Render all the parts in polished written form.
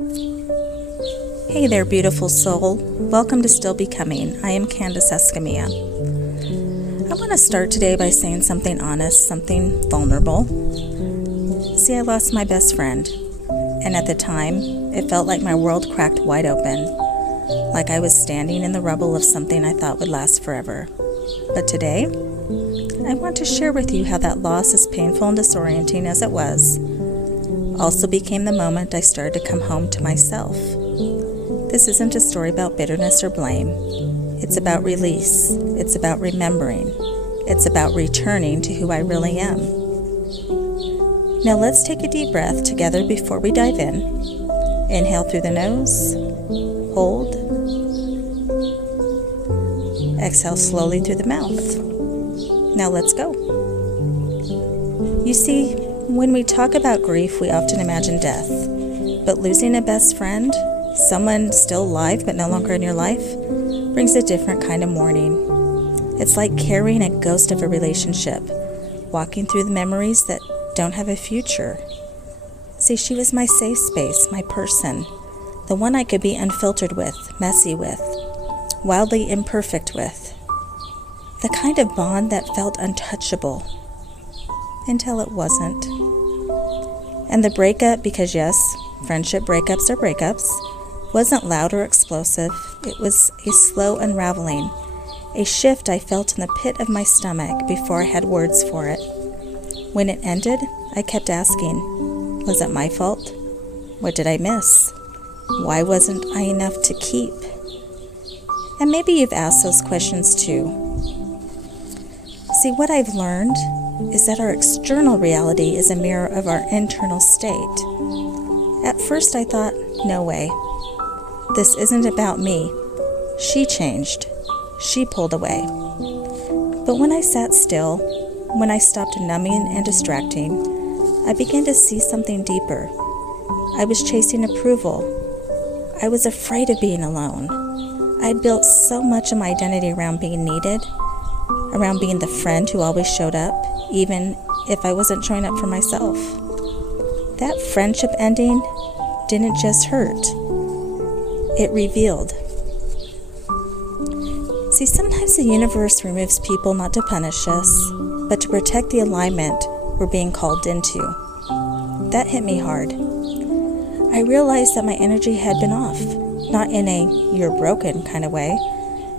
Hey there, beautiful soul. Welcome to Still Becoming. I am Candace Escamilla. I want to start today by saying something honest, something vulnerable. See, I lost my best friend, and at the time, it felt like my world cracked wide open, like I was standing in the rubble of something I thought would last forever. But today, I want to share with you how that loss, as painful and disorienting as it was, also became the moment I started to come home to myself. This isn't a story about bitterness or blame. It's about release. It's about remembering. It's about returning to who I really am. Now let's take a deep breath together before we dive in. Inhale through the nose. Hold. Exhale slowly through the mouth. Now let's go. You see, when we talk about grief, we often imagine death. But losing a best friend, someone still alive but no longer in your life, brings a different kind of mourning. It's like carrying a ghost of a relationship, walking through the memories that don't have a future. See, she was my safe space, my person, the one I could be unfiltered with, messy with, wildly imperfect with. The kind of bond that felt untouchable, until it wasn't. And the breakup, because yes, friendship breakups are breakups, wasn't loud or explosive. It was a slow unraveling, a shift I felt in the pit of my stomach before I had words for it. When it ended, I kept asking, was it my fault? What did I miss? Why wasn't I enough to keep? And maybe you've asked those questions too. See, what I've learned is that our external reality is a mirror of our internal state. At first I thought, no way. This isn't about me. She changed. She pulled away. But when I sat still, when I stopped numbing and distracting, I began to see something deeper. I was chasing approval. I was afraid of being alone. I'd built so much of my identity around being needed, around being the friend who always showed up, even if I wasn't showing up for myself. That friendship ending didn't just hurt. It revealed. See, sometimes the universe removes people not to punish us, but to protect the alignment we're being called into. That hit me hard. I realized that my energy had been off, not in a you're broken kind of way,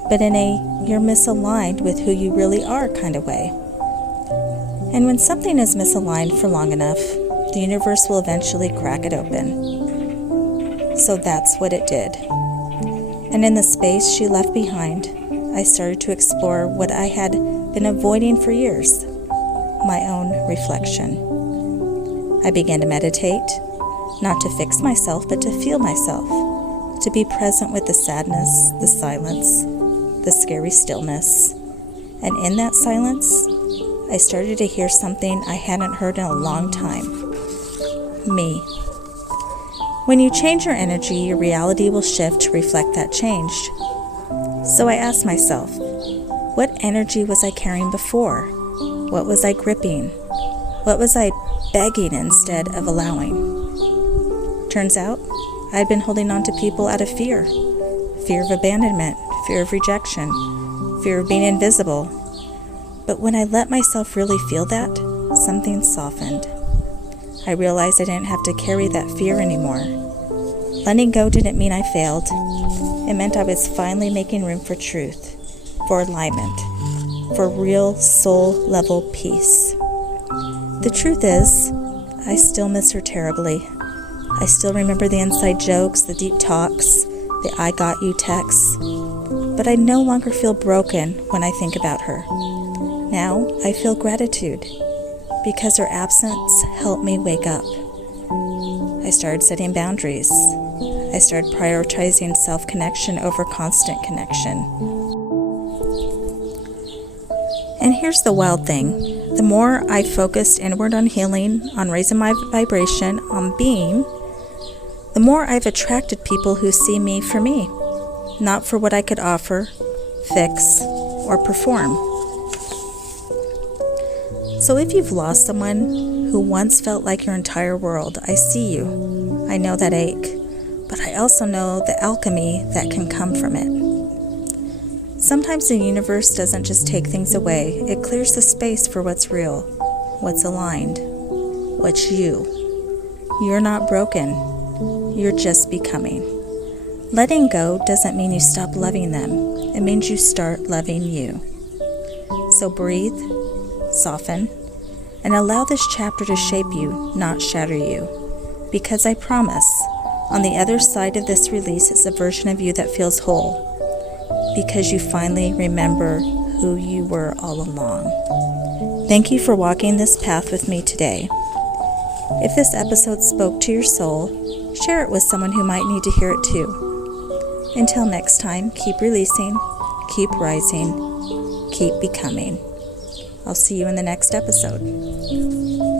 but in a you're misaligned with who you really are kind of way. And when something is misaligned for long enough, the universe will eventually crack it open. So that's what it did. And in the space she left behind, I started to explore what I had been avoiding for years, my own reflection. I began to meditate, not to fix myself, but to feel myself, to be present with the sadness, the silence, the scary stillness. And in that silence, I started to hear something I hadn't heard in a long time. Me. When you change your energy, your reality will shift to reflect that change. So I asked myself, what energy was I carrying before? What was I gripping? What was I begging instead of allowing? Turns out, I'd been holding on to people out of fear. Fear of abandonment, fear of rejection, fear of being invisible. But when I let myself really feel that, something softened. I realized I didn't have to carry that fear anymore. Letting go didn't mean I failed. It meant I was finally making room for truth, for alignment, for real soul-level peace. The truth is, I still miss her terribly. I still remember the inside jokes, the deep talks, the I got you texts. But I no longer feel broken when I think about her. Now I feel gratitude, because her absence helped me wake up. I started setting boundaries. I started prioritizing self-connection over constant connection. And here's the wild thing. The more I focused inward on healing, on raising my vibration, on being, the more I've attracted people who see me for me, not for what I could offer, fix, or perform. So if you've lost someone who once felt like your entire world, I see you. I know that ache. but I also know the alchemy that can come from it. Sometimes the universe doesn't just take things away, it clears the space for what's real, what's aligned, what's you. You're not broken, you're just becoming. Letting go doesn't mean you stop loving them, it means you start loving you. So breathe, soften, and allow this chapter to shape you, not shatter you. Because I promise, on the other side of this release is a version of you that feels whole. Because you finally remember who you were all along. Thank you for walking this path with me today. If this episode spoke to your soul, share it with someone who might need to hear it too. Until next time, keep releasing, keep rising, keep becoming. I'll see you in the next episode.